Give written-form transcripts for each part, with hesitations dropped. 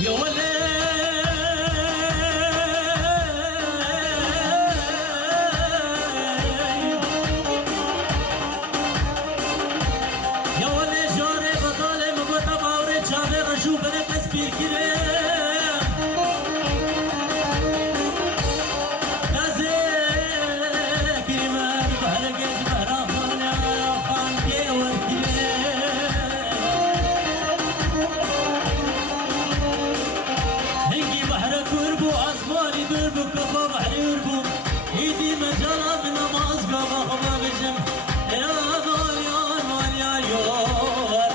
يا ولد يا ولد جاري بطالي مبوطة باوري جاري رجو بني تسبير كريم غازي كريمان بحرقت بحرافان يا خان كيور كريم هنجي بحرك وربو عصباني دربو كفا بحري وربو ايدي مجرى من نماز قبا خبا بجم يا ماليان ماليان يور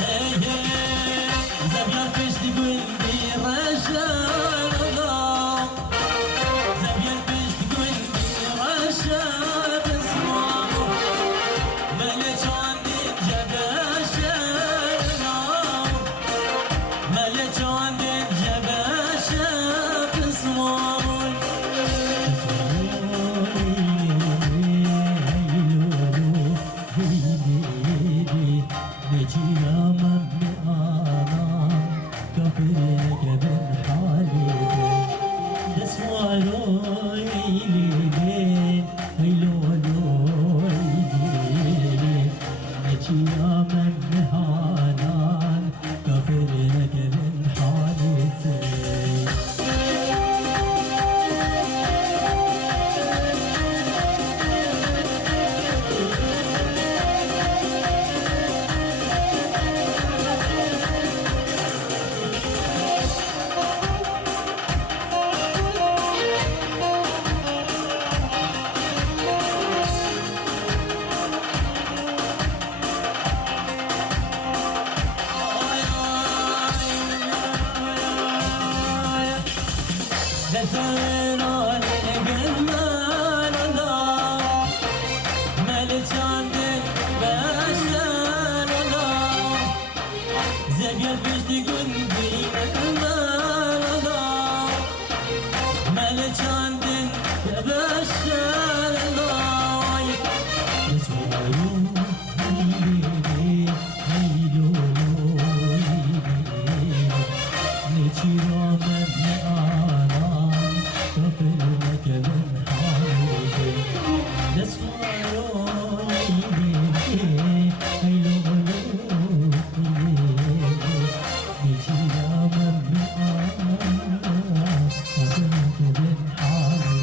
هي هي زبيان فيشتي قلبي رشان الله زبيان فيشتي قلبي رشان بسمعه ملك عندي جباشنا ملك عندي جباشة بسمعه نجينا من آنام كفرك بن حالي نسوالو يليلين هيلولو يليلين نجينا من آنام كفرك بن حالي دفنا للجمال الله ملك عندك باشان الله زبيان فيشتي قلبي جمال الله ملك عندك باشان الله يسوعوا هيلي هيلو نجينا من آنام كفرك من حالي نسمعوا هيلي هيلو نجينا من آنام كفرك من حالي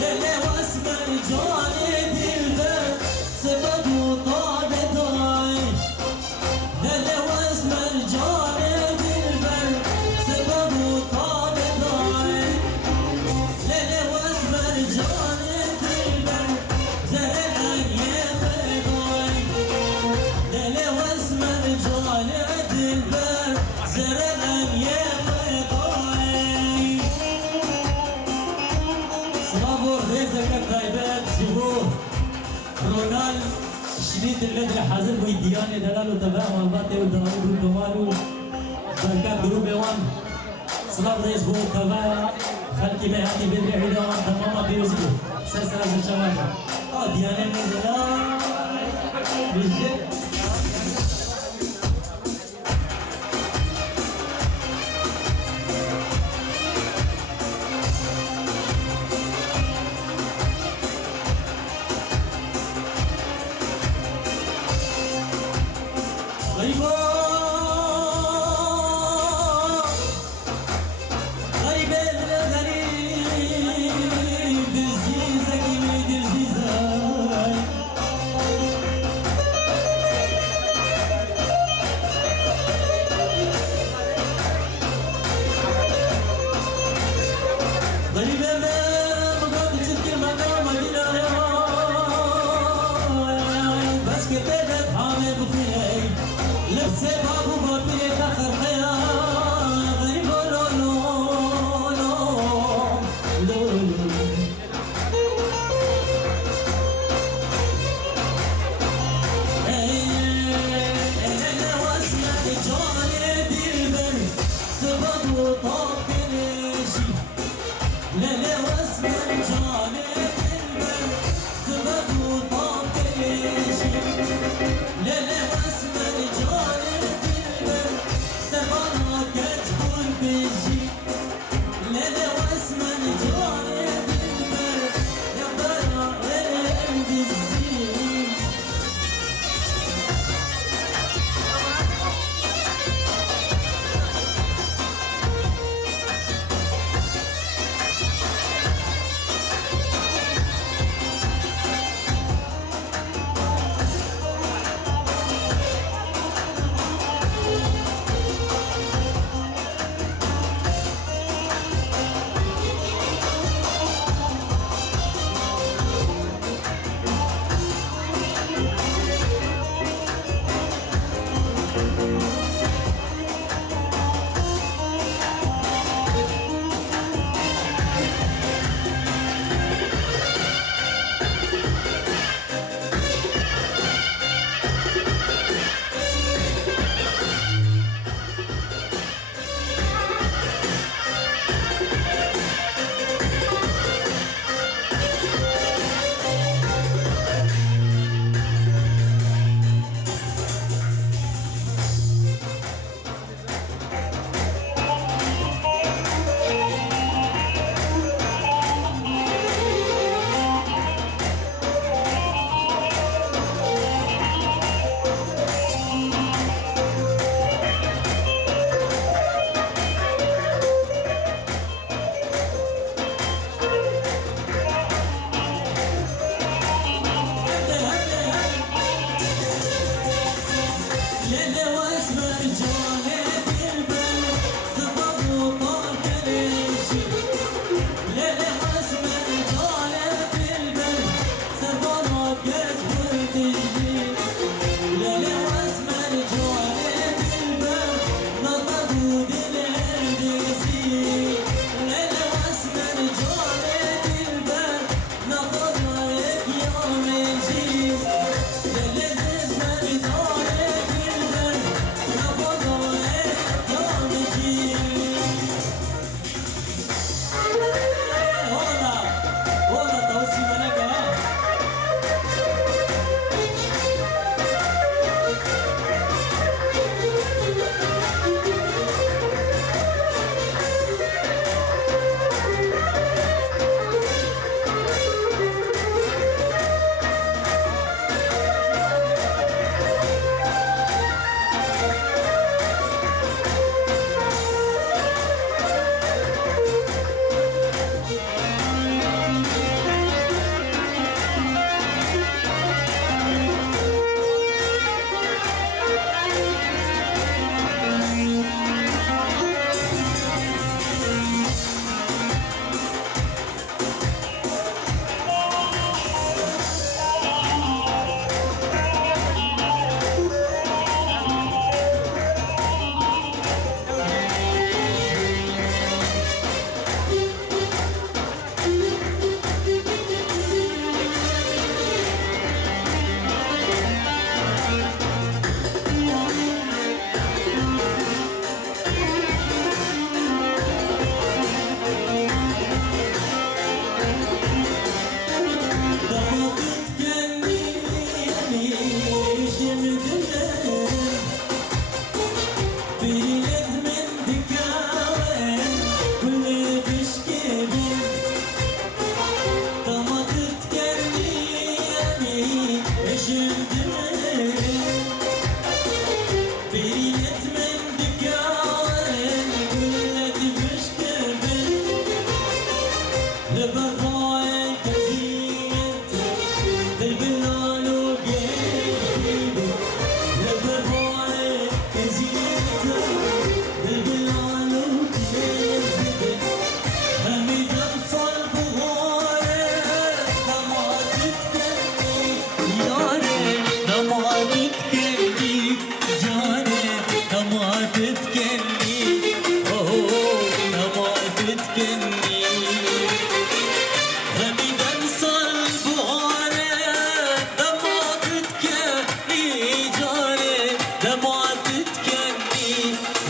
ليلة واسمر جاني دلبر سبب وطابتاي ليلة واسمر جاني دلبر سبب وطابتاي ليلة واسمر جاني دلبر زرعن يخداي ليلة واسمر جاني دلبر زرعن يخداي صابور رزقك طيبات شبوه رونال شريط الذي حاضر ويدياني دلال وتفاهم الباطي ودراوي وكمالو بركات جروب وان صلاة رئيس بو كفاية خلقي بهاتي بدري عيدا وان تماما بيوزكو سلسلة الشمال دياني نزلا بجد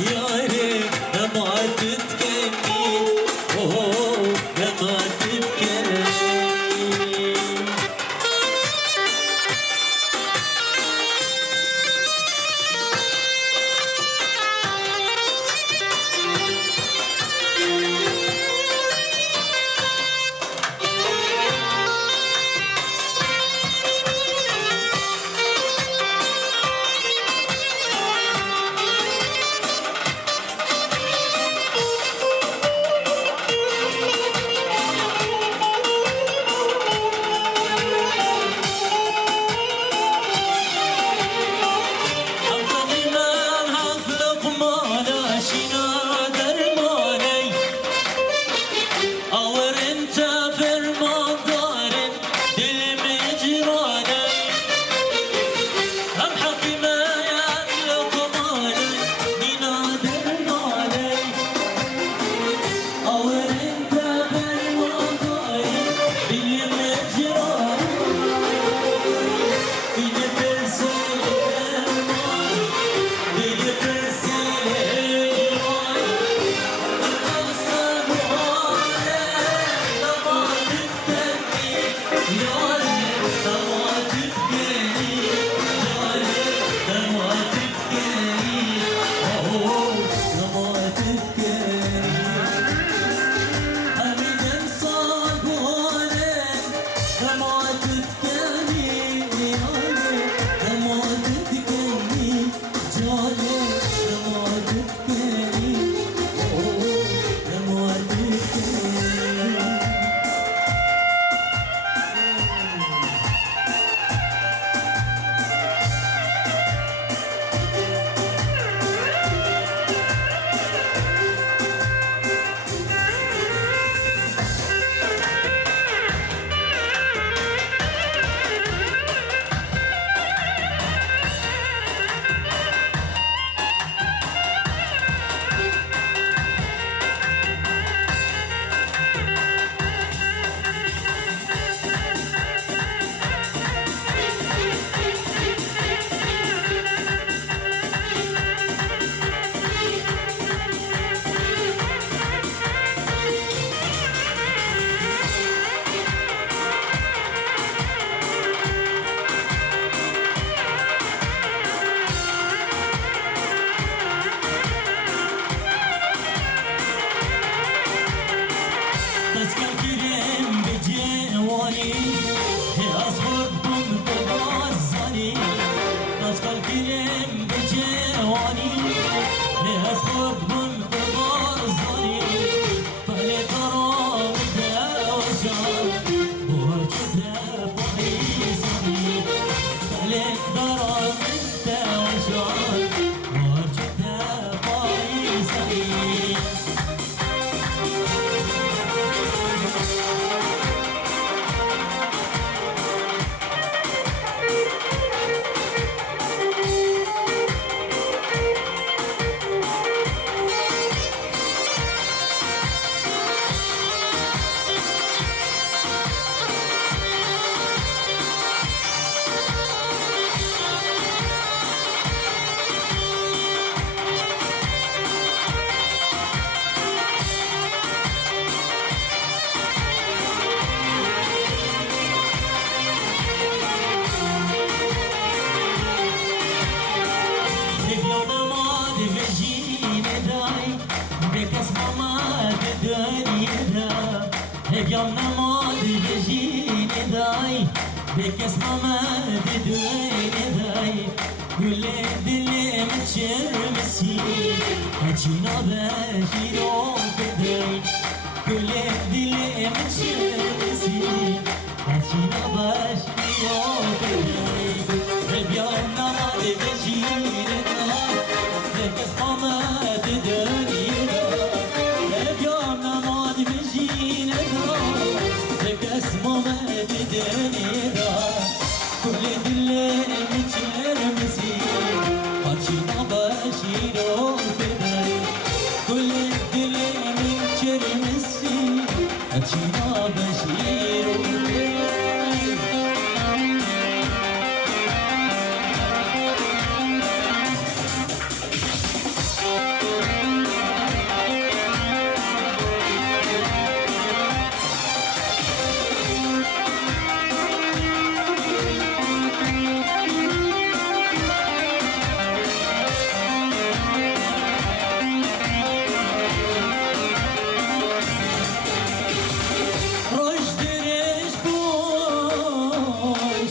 Yare, أصبر بم ببازاني نسكر كلم بجواني أصبر بم ببازاني فلي قرار دوشان وجده فحيزاني فلي قرار دوشان وجده فحيزاني يوم نماذي بجيني داي بكس ماما دويني داي كل دلي متشرمسي هجينا بشيرو بداي كل دلي متشرمسي هجينا بشيرو بداي يوم نماذي بجيني داي بكس ماما دويني داي يوم نماذي بجيني اسمه ما بدني دا كل دلي متشرمسي وجينا بشيرو بداي كل دلي متشرمسي وجينا بشيرو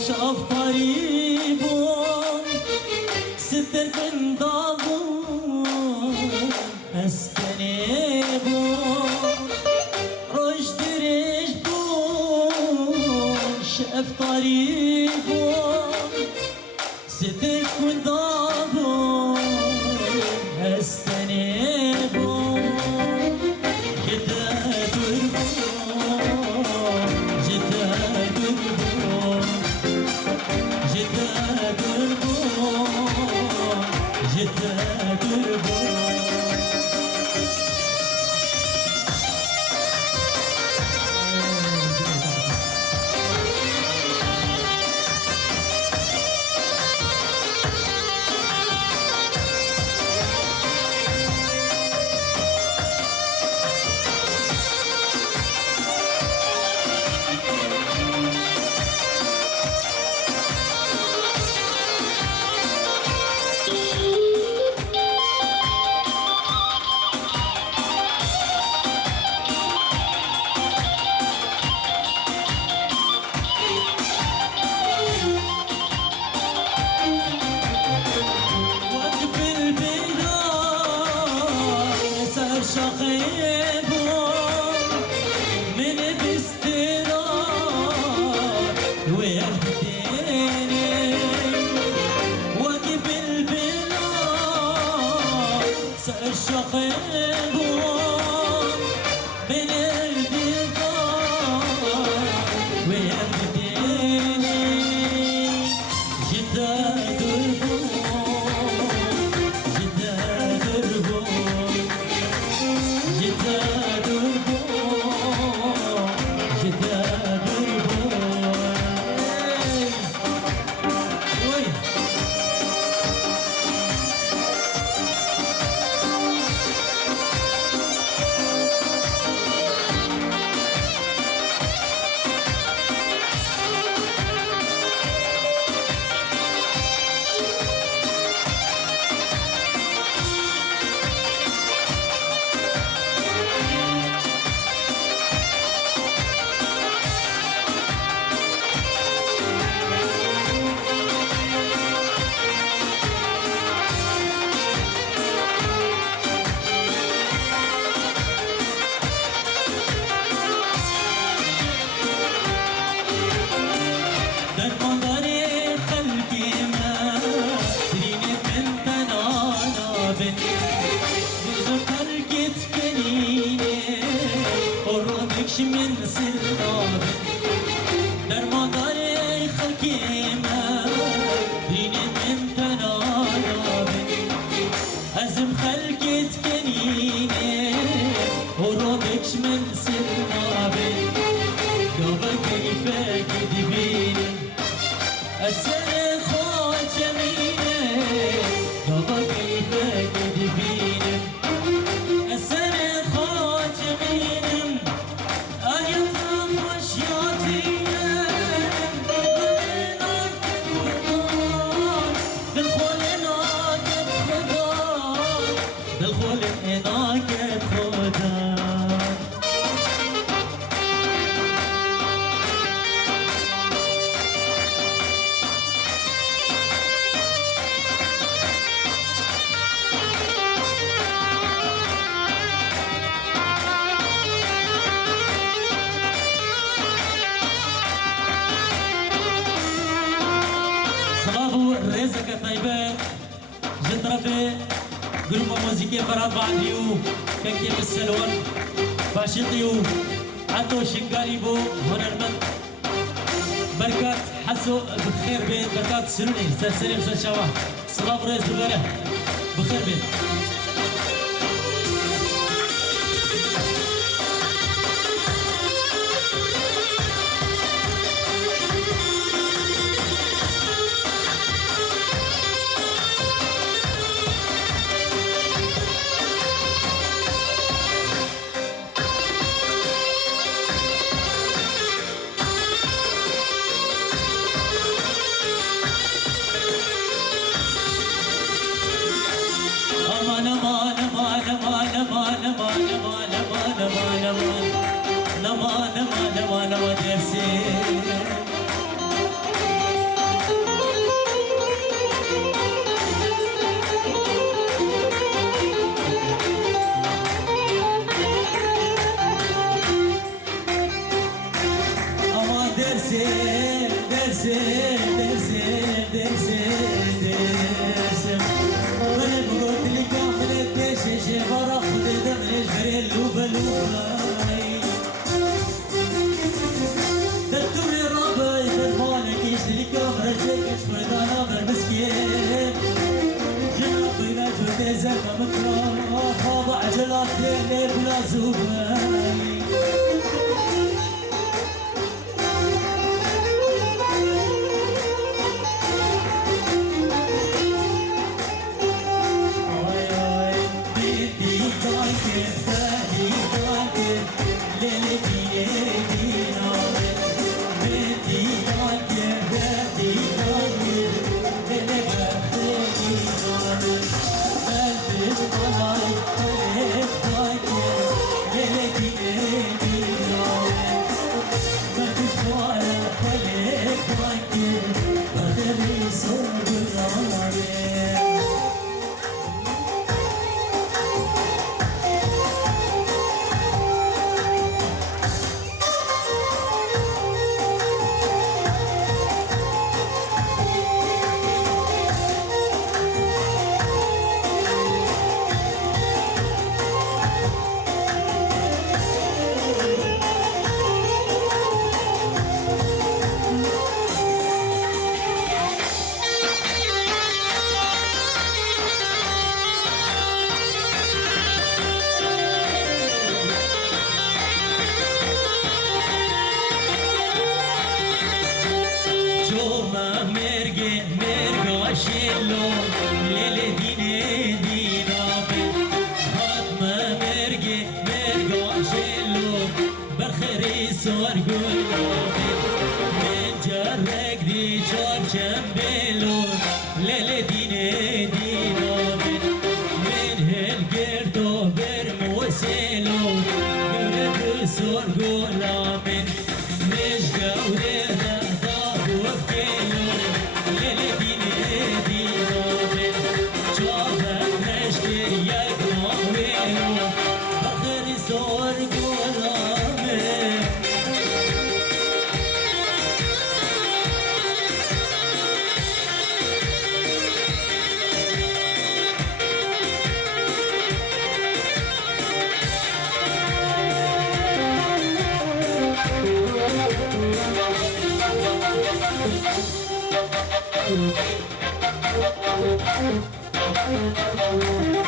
شاف قريبون ستر من ضاغون استنيبون رشد رجبون شاف طريقون ستر من ضاغون استنيبون جدا دربون جدا دربون جدا دربون جدا دربون شقيبون من باسترار ويهديني واجب البلاد سأل شقيبون من البلاد ويهديني جدا دربون جدا دربون جدا دربون جدا دربون وي خلقت كنينة وروبك من سرابي قبل كيفك تبيني السنة خوات جميلة قبل كيفك تبيني السنة خوات جميلة أيضا وشياطينا بالخول ناقب خدان بالخول ناقب خدان صلابو رزقك طيبات جد ربي جروب موسيقي فراد بعديو كيف السلوان باشطيو عطو شنقاريبو هنرمند بركات حسو بخير بيت بركات سلوني سلسلي مسل شواه صلابو رز دوغاله بخير بيت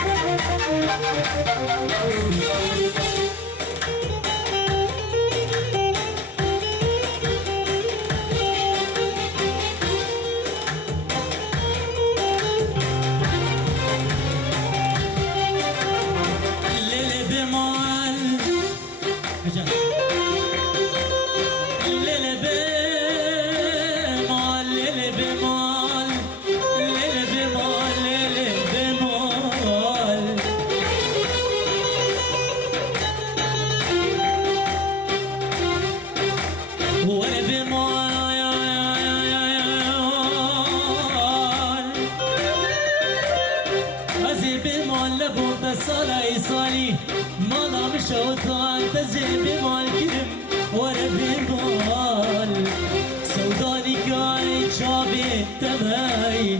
Thank you. صالي مالا مشوطان تزين بمال كرم ورا بمال سوداني كاي شابي تماي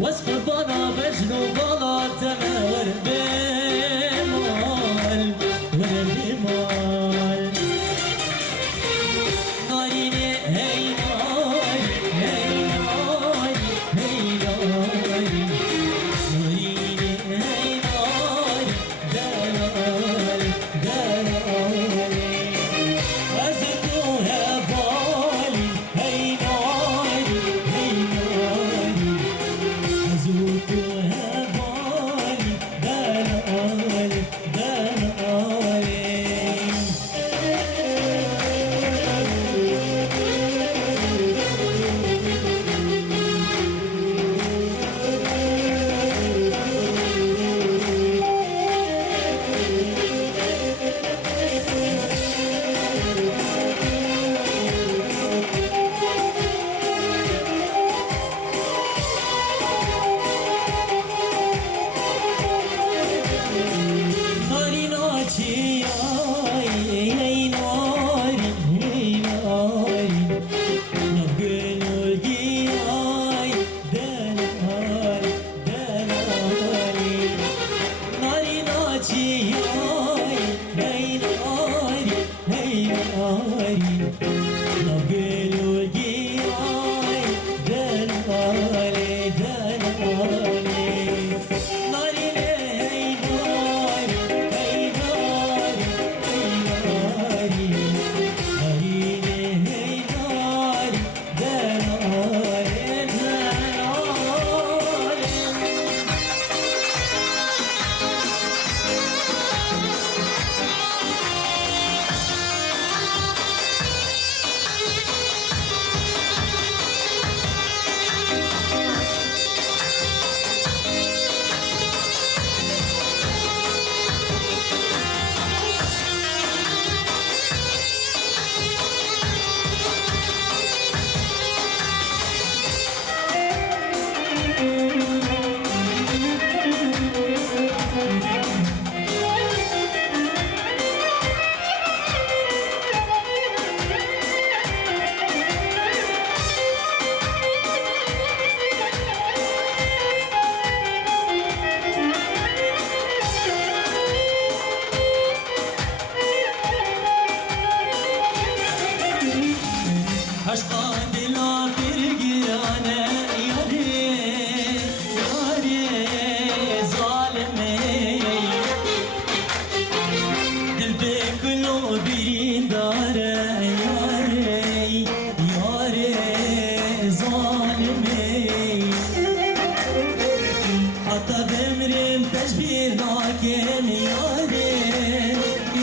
وصف بنا بجنو بلا تما ورا بمال ورا بمال ناريني هي نار هي نار هي نار ناريني هي نار دلال دلال أزدوها بالي هي نار هي نار أزدوها بالي دلال دلال ناري ناچي اي ناري اي ناري نبنولگی آی دلال دلالی ناری ناچی آی ای ناری ای ناری نبنولگی آی دلالی دلالی ناری ای ناری ای ناری ای ناری عشقان دلا برگیرانه یاری یاری ظالمی دل به کلو برین داره یاری یاری ظالمی حتی بمرم تشبیر ناکم یاری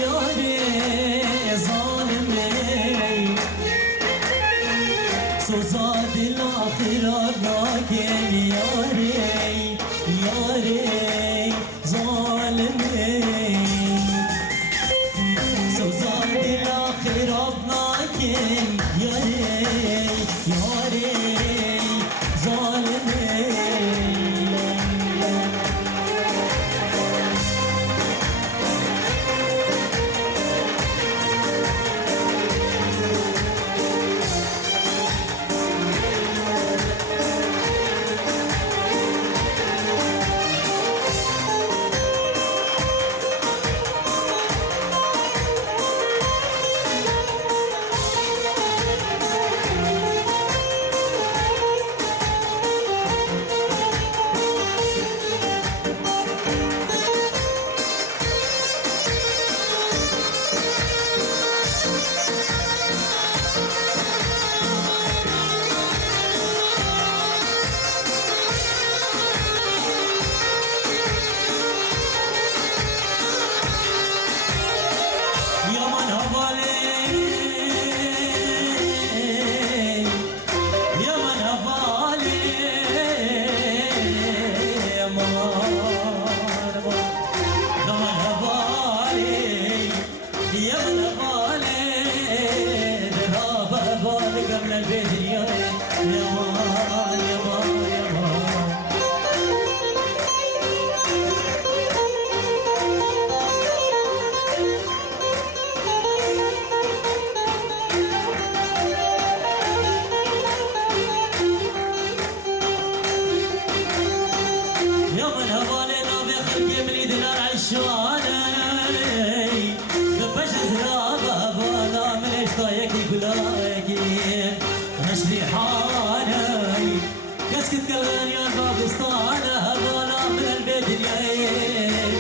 یاری ظالمی سوزاد الآخرات ناكل ياري ياري ظالمي سوزاد الآخرات ناكل ياري ياري ظالمي شاني دبش زرابة بالا من اشتايك بلايكي نشري حاني كسكت كلان يا باكستان بالا من البدريين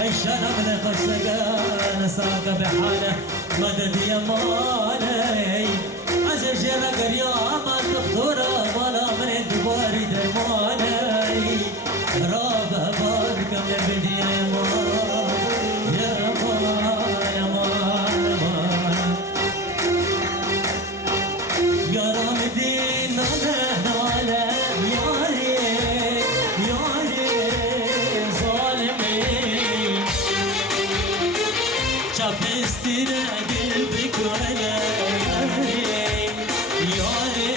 هيشانا من خشقان ساقة بحالة مدد يماني عزل جيبك اليوم الدكتورة بالا من الدباري درماني رابع باركم يا بدي يا مان يا مان يا مان يا مان يا رامدين نحن على ياري ياري ظالمين شافستنا قلبك ولا ياري ياري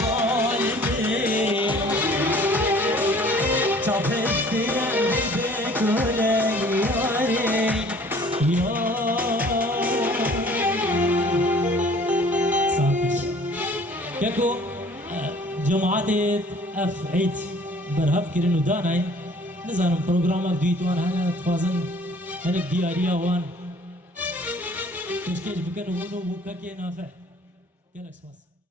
ظالمين شافستنا قلبك ولا ياري كاكو جماعات اف عيد برهف كرنو داناين نزانم بروغرامك دويتوان هنا تفازن هنك دياريا وان كشكيش بكن ونو بوكاكي نافع كلك سواس